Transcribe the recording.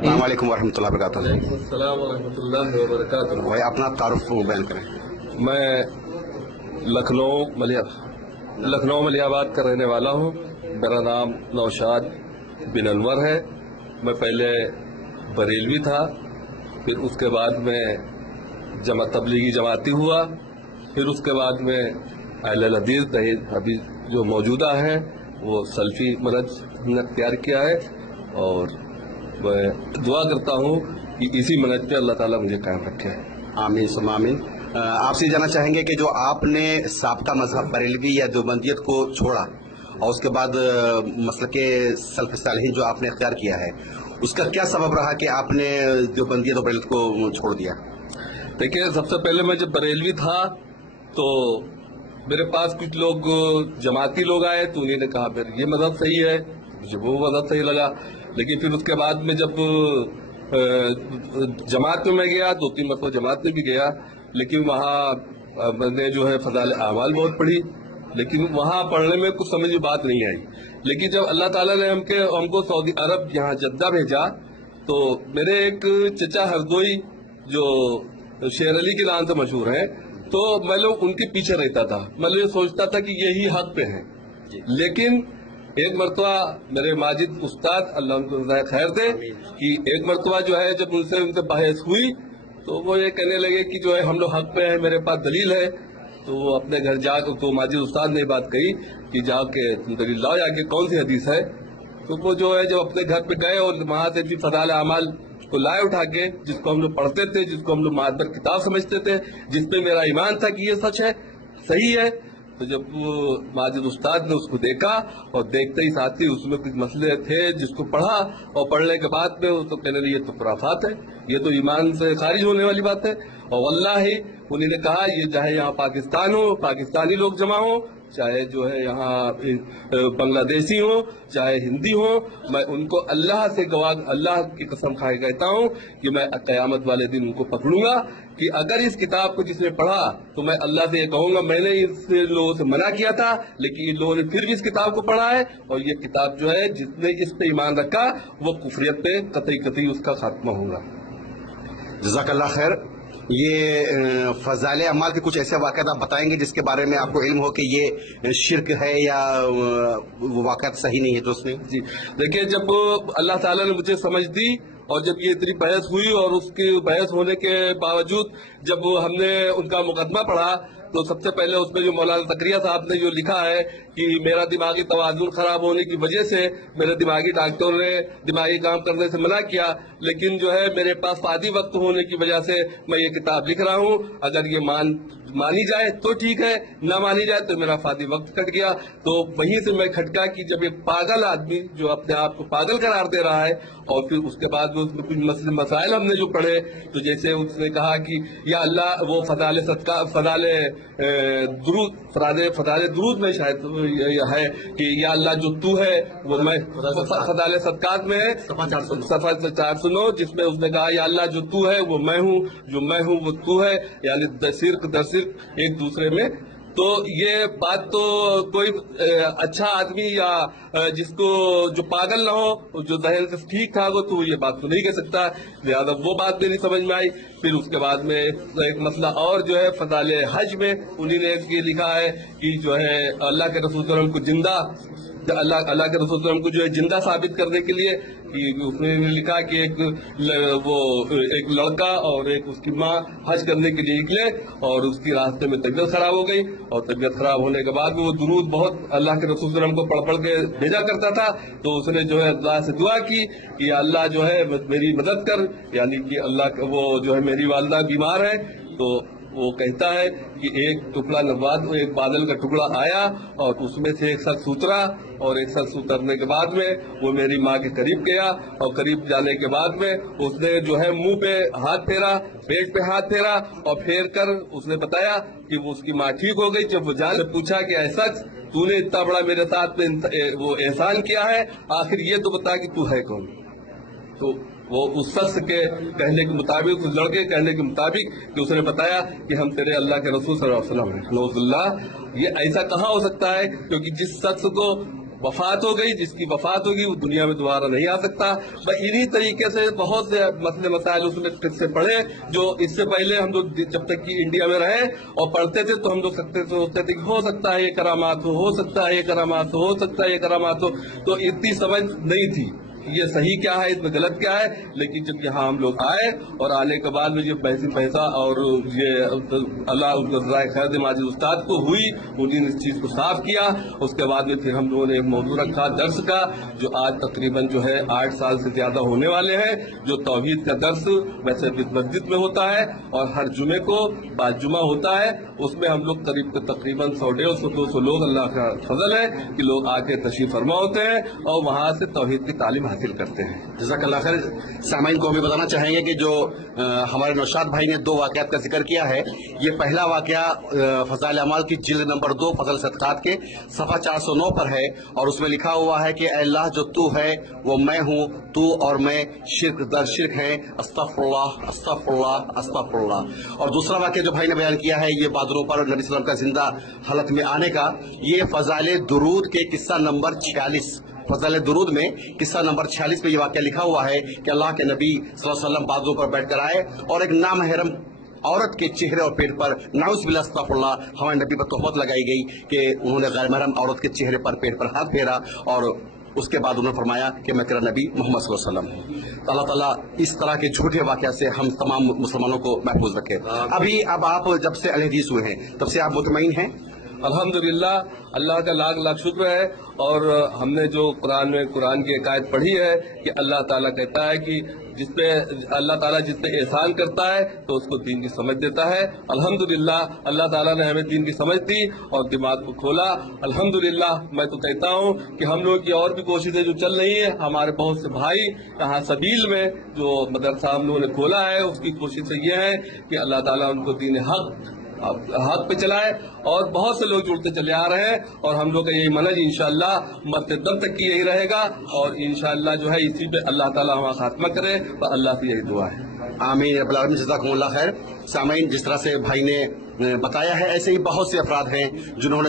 अस्सलाम वालेकुम वरहमतुल्लाहि वबरकातुहू। वालेकुम अस्सलाम वरहमतुल्लाहि वबरकातुहू। भाई अपना तारुफ बयान करें। मैं लखनऊ मलियाबाद का रहने वाला हूँ। मेरा नाम नौशाद बिन अनवर है। मैं पहले बरेलवी था, फिर उसके बाद में तबलीगी जमाती हुआ, फिर उसके बाद में अहले हदीस अभी जो मौजूदा है वो सल्फी मनहज ने अख्तियार किया है, और मैं दुआ करता हूँ कि इसी मनहज पे अल्लाह ताला मुझे कायम रखे। आमीन सुम्मा आमीन। आपसे जानना चाहेंगे कि जो आपने साबका मजहब बरेलवी या देवबंदियत को छोड़ा और उसके बाद मसलके सल्फ सालिहीन जो आपने अख्तियार किया है, उसका क्या सबब रहा कि आपने देवबंदियत और बरेलवियत को छोड़ दिया? देखिए, सबसे पहले मैं जब बरेलवी था तो मेरे पास कुछ लोग जमाती लोग आए, तो उन्होंने कहा फिर ये मजहब सही है, मुझे वो मजहब सही लगा। लेकिन फिर उसके बाद में जब जमात में मैं गया, 2-3 मरतबा जमात में भी गया, लेकिन वहाँ मैंने जो है फज़ाइल आमाल बहुत पढ़ी, लेकिन वहाँ पढ़ने में कुछ समझ में बात नहीं आई। लेकिन जब अल्लाह ताला ने हमको सऊदी अरब यहाँ जद्दा भेजा, तो मेरे एक चचा हरदोई जो शेर अली के नाम से मशहूर हैं, तो मैं लोग उनके पीछे रहता था। मैं लोग सोचता था कि यही हक पे हैं। लेकिन एक मरतबा मेरे माजिद उस्ताद अल्लाह उनको खैर दे कि एक मरतबा जो है जब उनसे बहस हुई, तो वो ये कहने लगे कि जो है हम लोग हक पे हैं, मेरे पास दलील है। तो वो अपने घर जाकर, तो माजिद उस्ताद ने बात कही कि जाके तुम दलील लाओ, जाके कौन सी हदीस है। तो वो जो है जब अपने घर पे गए और वहां से भी फज़ाइल आमाल को लाए उठा के, जिसको हम लोग पढ़ते थे, जिसको हम लोग मादर किताब समझते थे, जिसपे मेरा ईमान था कि ये सच है, सही है। तो जब वो माजिद उस्ताद ने उसको देखा, और देखते ही साथ ही उसमें कुछ मसले थे जिसको पढ़ा, और पढ़ने के बाद में वो तो कहने लगे ये तो खुराफात है, ये तो ईमान से खारिज होने वाली बात है। और वल्लाही उन्होंने कहा ये चाहे यहाँ पाकिस्तान हो, पाकिस्तानी लोग जमा हो, चाहे जो है यहाँ बांग्लादेशी हो, चाहे हिंदी हो, मैं उनको अल्लाह से गवाह, अल्लाह की कसम खाए कहता हूँ कि मैं क़यामत वाले दिन उनको पकड़ूंगा कि अगर इस किताब को जिसने पढ़ा, तो मैं अल्लाह से ये कहूंगा मैंने इस लोगों से मना किया था, लेकिन इन लोगों ने फिर भी इस किताब को पढ़ा है, और ये किताब जो है जिसने इस पे ईमान रखा वो कुफरियत पे कतई उसका खात्मा होगा। जज़ाकल्लाह खैर। ये फज़ाइल अमाल के कुछ ऐसे वाक़यात आप बताएंगे जिसके बारे में आपको इल्म हो कि ये शिर्क है या वो वाक़यात सही नहीं है तो उसमें? जी देखिए, जब अल्लाह ताला ने मुझे समझ दी, और जब ये इतनी बहस हुई, और उसकी बहस होने के बावजूद जब हमने उनका मुकदमा पढ़ा, तो सबसे पहले उसमें जो मौलाना तकरिया साहब ने जो लिखा है कि मेरा दिमागी तवाज़ुन खराब होने की वजह से मेरे दिमागी डॉक्टर ने दिमागी काम करने से मना किया, लेकिन जो है मेरे पास फादी वक्त होने की वजह से मैं ये किताब लिख रहा हूँ। अगर ये मानी जाए तो ठीक है, ना मानी जाए तो मेरा फादी वक्त कट गया। तो वहीं से मैं खटका कि जब एक पागल आदमी जो अपने आप को पागल करार दे रहा है, और फिर उसके बाद में उसमें कुछ मसाइल हमने जो पढ़े, तो जैसे उसने कहा कि या अल्लाह वो फज़ाइल दुरूद में शायद है कि या अल्लाह जो तू है वो मैं, फज़ाइल सदकात में है सफ़ा 409, जिसमें उसने कहा या अल्लाह जो तू है वो मैं हूँ, जो मैं हूँ वो तू है, यानी दरसिर एक दूसरे में। तो ये बात तो कोई अच्छा आदमी या जिसको जो पागल ना हो, जो जहन से ठीक ठाक हो, तो ये बात तो नहीं कह सकता। लिहाजा वो बात मेरी समझ में आई। फिर उसके बाद में एक मसला और जो है फज़ाइल हज में उन्होंने ये लिखा है कि जो है अल्लाह के रसूल सल्लल्लाहु अलैहि वसल्लम को जिंदा, अल्लाह के रसूल सल्लल्लाहु अलैहि वसल्लम को जो है जिंदा साबित करने के लिए कि उसने लिखा कि एक लड़का और एक उसकी माँ हज करने के लिए निकले, और उसकी रास्ते में तबीयत खराब हो गई, और तबीयत खराब होने के बाद भी वो दुरूद बहुत अल्लाह के रसूल सल्लल्लाहु अलैहि वसल्लम को पढ़ के भेजा करता था। तो उसने जो है अल्लाह से दुआ की कि अल्लाह जो है मेरी मदद कर, यानी कि अल्लाह वो जो है मेरी वालिदा बीमार है। तो वो कहता है कि एक टुकड़ा नवाद, एक बादल का टुकड़ा आया, और उसमें से एक शख्स उतरा, और एक शख्स उतरने के बाद में वो मेरी माँ के करीब गया, और करीब जाने के बाद में उसने जो है मुंह पे हाथ फेरा, पेट पे हाथ फेरा, और फेर कर उसने बताया कि वो उसकी माँ ठीक हो गई। जब वो जान से पूछा कि ऐसा तूने इतना बड़ा मेरे साथ में वो एहसान किया है, आखिर ये तो बता कि तू है कौन। तो वो उस शख्स के कहने के मुताबिक, उस लड़के कहने के मुताबिक कि उसने बताया कि हम तेरे अल्लाह के रसूल सल्लल्लाहु अलैहि वसल्लम हैं। ये ऐसा कहाँ हो सकता है, क्योंकि जिस शख्स को वफात हो गई, जिसकी वफात होगी वो दुनिया में दोबारा नहीं आ सकता। बस इन्हीं तरीके से बहुत से मसले मसाइल उसमें फिर से पढ़े, जो इससे पहले हम लोग जब तक कि इंडिया में रहे और पढ़ते थे तो हम लोग सोचते थे कि हो सकता है ये करामात हो सकता है ये करामात हो सकता है ये करामात हो, तो इतनी समझ नहीं थी ये सही क्या है, इसमें गलत क्या है। लेकिन जब यहाँ हम लोग आए और आने के बाद में ये पैसा और ये अल्लाह खैर माजिद उस्ताद को हुई, उन्होंने इस चीज को साफ किया। उसके बाद में फिर हम लोगों ने एक मौजू रखा दर्स का, जो आज तकरीबन जो है 8 साल से ज्यादा होने वाले हैं, जो तौहीद का दर्स वैसे मस्जिद में होता है और हर जुमे को बाद जुमा होता है। उसमें हम लोग तकरीबन 100-150-200 लोग, अल्लाह का फजल है कि लोग आके तशरीफ फरमा होते हैं और वहाँ से तौहीद की तालीम हासिल करते हैं। जज़ाकल्लाह खैर। सामाइन को भी बताना चाहेंगे कि जो हमारे नौशाद भाई ने 2 वाक़यात का जिक्र किया है, ये पहला वाक़या फ़ज़ाइल अमाल की जिल्द नंबर 2 फ़ज़ल सदक़ात के सफ़ा 409 पर है और उसमें लिखा हुआ है कि अल्लाह जो तू है वो मैं हूँ, तू और मैं शिर्क दर शिर्क है, अस्तग़फिरुल्लाह अस्तग़फिरुल्लाह अस्तग़फिरुल्लाह। और दूसरा वाक़या जो भाई ने बयान किया है ये बादरों पर नबी सल्लल्लाहु अलैहि वसल्लम का जिंदा हालत में आने का, ये फ़ज़ाइल दुरूद के किस्सा नंबर 46 फ़ज़ल दुरूद में किस्सा नंबर 46 में ये वाक़या लिखा हुआ है कि अल्लाह के नबी सल्लल्लाहु अलैहि वसल्लम बाजू पर बैठकर आए और एक नामहरम औरत के चेहरे और पेट पर नाउज़ बिल्लाह अस्तग़फिरुल्लाह हमारे नबी पर तोहमत लगाई गई कि उन्होंने गैर महरम औरत के चेहरे पर पेट पर हाथ फेरा और उसके बाद उन्होंने फरमाया कि मैं तेरा नबी मोहम्मद सल्लल्लाहु अलैहि वसल्लम हूँ। अल्लाह ताला इस तरह के झूठे वाक़या से हम तमाम मुसलमानों को महफूज रखे। अब आप जब से अहले हदीस हुए हैं तब से आप मुतमईन हैं? अल्हम्दुलिल्लाह, अल्लाह का लाख लाख शुक्र है। और हमने जो कुरान की एक आयत पढ़ी है कि अल्लाह ताला कहता है कि अल्लाह ताला जिस पे एहसान करता है तो उसको दीन की समझ देता है। अल्हम्दुलिल्लाह, अल्लाह ताला ने हमें दीन की समझ दी और दिमाग को खोला। अल्हम्दुलिल्लाह, मैं तो कहता हूँ कि हम लोग की और भी कोशिशें जो चल रही है, हमारे बहुत से भाई यहाँ सबील में जो मदरसा हम लोगों ने खोला है उसकी कोशिश ये है कि अल्लाह ताला उनको दीन हक पे चलाए और बहुत से लोग जुड़ते चले आ रहे हैं और हम लोग का यही मनज इंशाअल्लाह मरते दम तक की यही रहेगा और इंशाअल्लाह जो है इसी पे अल्लाह ताला हमारा खात्मा करे, तो अल्लाह से यही दुआ है। आमीन रब्बिल आलमीन। जज़ाकुमुल्लाह खैर। सामीन, जिस तरह से भाई ने बताया है ऐसे ही बहुत से अफराद हैं जिन्होंने